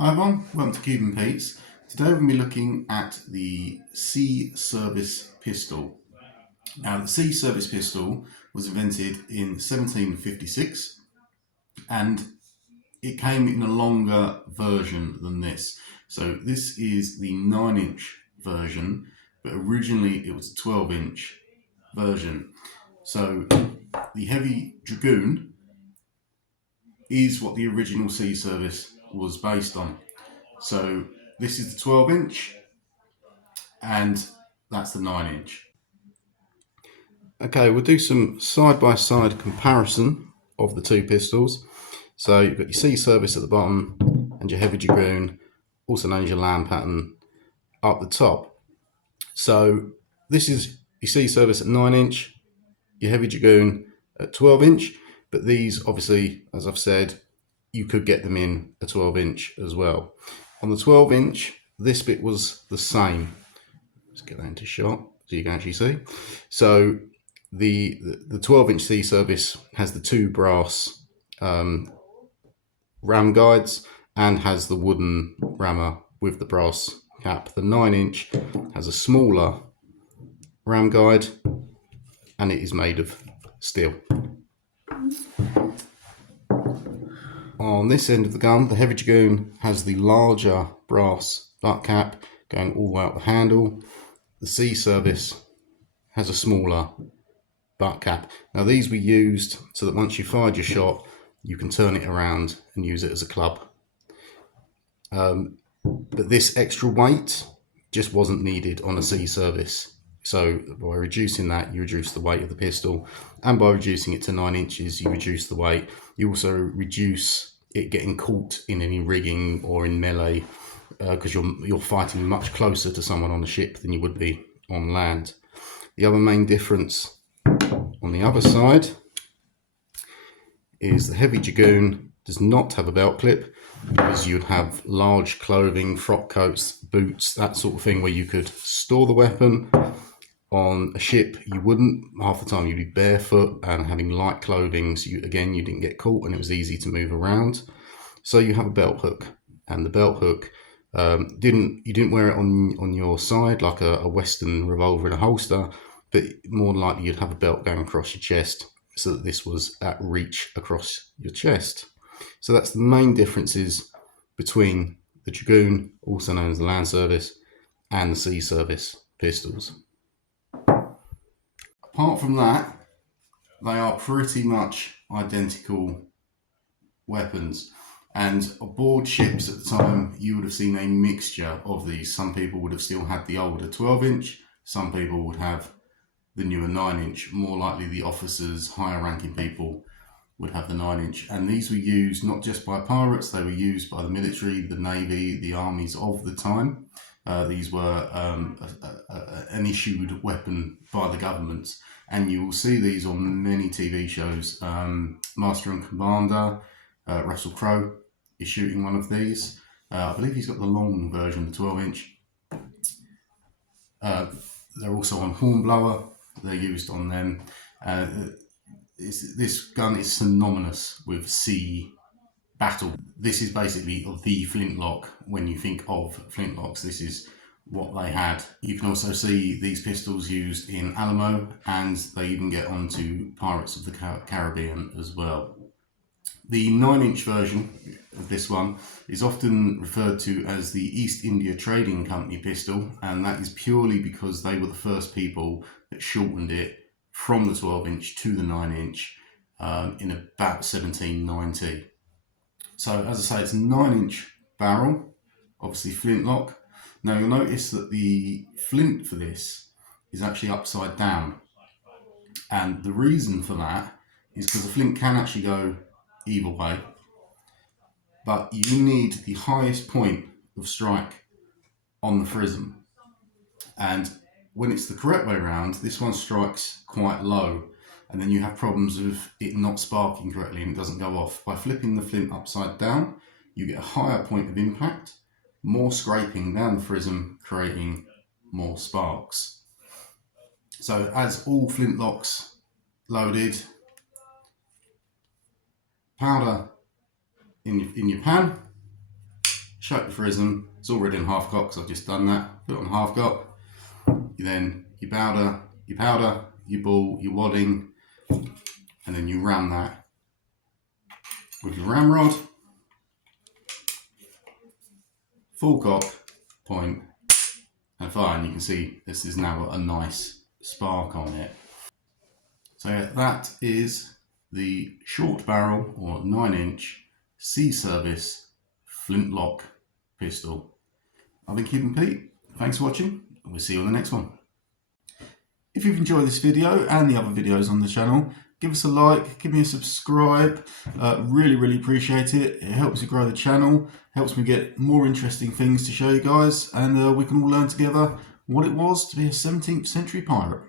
Hi everyone, welcome to Cuban Pete's. Today we're going to be looking at the Sea Service Pistol. Now the Sea Service Pistol was invented in 1756 and it came in a longer version than this. So this is the 9-inch version, but originally it was a 12-inch version. So the Heavy Dragoon is what the original Sea Service was based on. So this is the 12-inch and that's the 9-inch. Okay, we'll do some side-by-side comparison of the two pistols. So you've got your Sea Service at the bottom and your Heavy Dragoon, also known as your land pattern, up the top. So this is your Sea Service at 9-inch, your Heavy Dragoon at 12-inch, but these obviously, as I've said, you could get them in a 12-inch as well. On the 12-inch, this bit was the same. Let's get that into shot so you can actually see. So the 12-inch Sea Service has the two brass ram guides and has the wooden rammer with the brass cap. The 9-inch has a smaller ram guide and it is made of steel. On this end of the gun, the Heavy Dragoon has the larger brass butt cap going all the way up the handle. The Sea Service has a smaller butt cap. Now these were used so that once you fired your shot, you can turn it around and use it as a club. But this extra weight just wasn't needed on a Sea Service. So by reducing that, you reduce the weight of the pistol, and by reducing it to 9 inches, you reduce the weight. You also reduce it getting caught in any rigging or in melee, because you're fighting much closer to someone on a ship than you would be on land. The other main difference on the other side is the Heavy Dragoon does not have a belt clip, because you'd have large clothing, frock coats, boots, that sort of thing, where you could store the weapon. On a ship, you wouldn't. Half the time you'd be barefoot and having light clothing, so you didn't get caught and it was easy to move around. So you have a belt hook, and the belt hook you didn't wear it on your side like a Western revolver in a holster, but more than likely you'd have a belt going across your chest so that this was at reach across your chest. So that's the main differences between the Dragoon, also known as the Land Service, and the Sea Service pistols. Apart from that, they are pretty much identical weapons. And aboard ships at the time, you would have seen a mixture of these. Some people would have still had the older 12-inch, some people would have the newer 9-inch. More likely the officers, higher ranking people would have the 9-inch. And these were used not just by pirates, they were used by the military, the navy, the armies of the time. These were an issued weapon by the government, and you will see these on many TV shows. Master and Commander, Russell Crowe is shooting one of these. I believe he's got the long version, the 12-inch. They're also on Hornblower, they're used on them. This gun is synonymous with sea battle. This is basically the flintlock. When you think of flintlocks, this is what they had. You can also see these pistols used in Alamo, and they even get onto Pirates of the Caribbean as well. The 9-inch version of this one is often referred to as the East India Trading Company pistol, and that is purely because they were the first people that shortened it from the 12-inch to the 9-inch in about 1790. So as I say, it's a 9-inch barrel, obviously flintlock. Now you'll notice that the flint for this is actually upside down. And the reason for that is because the flint can actually go either way. But you need the highest point of strike on the frism. And when it's the correct way around, this one strikes quite low. And then you have problems with it not sparking correctly and it doesn't go off. By flipping the flint upside down, you get a higher point of impact, more scraping down the frism, creating more sparks. So as all flintlocks loaded, powder in your pan, shut your frism. It's already in half cock because I've just done that. Put it on half cock. You powder, you ball, your wadding, and then you ram that with your ramrod. Full cock, point, and fire. And you can see this is now got a nice spark on it. So yeah, that is the short barrel or 9-inch C-Service Flintlock pistol. I've been Kid and Pete. Thanks for watching, and we'll see you on the next one. If you've enjoyed this video and the other videos on the channel, give us a like, give me a subscribe. Really appreciate it. It helps me grow the channel, helps me get more interesting things to show you guys, and we can all learn together what it was to be a 17th century pirate.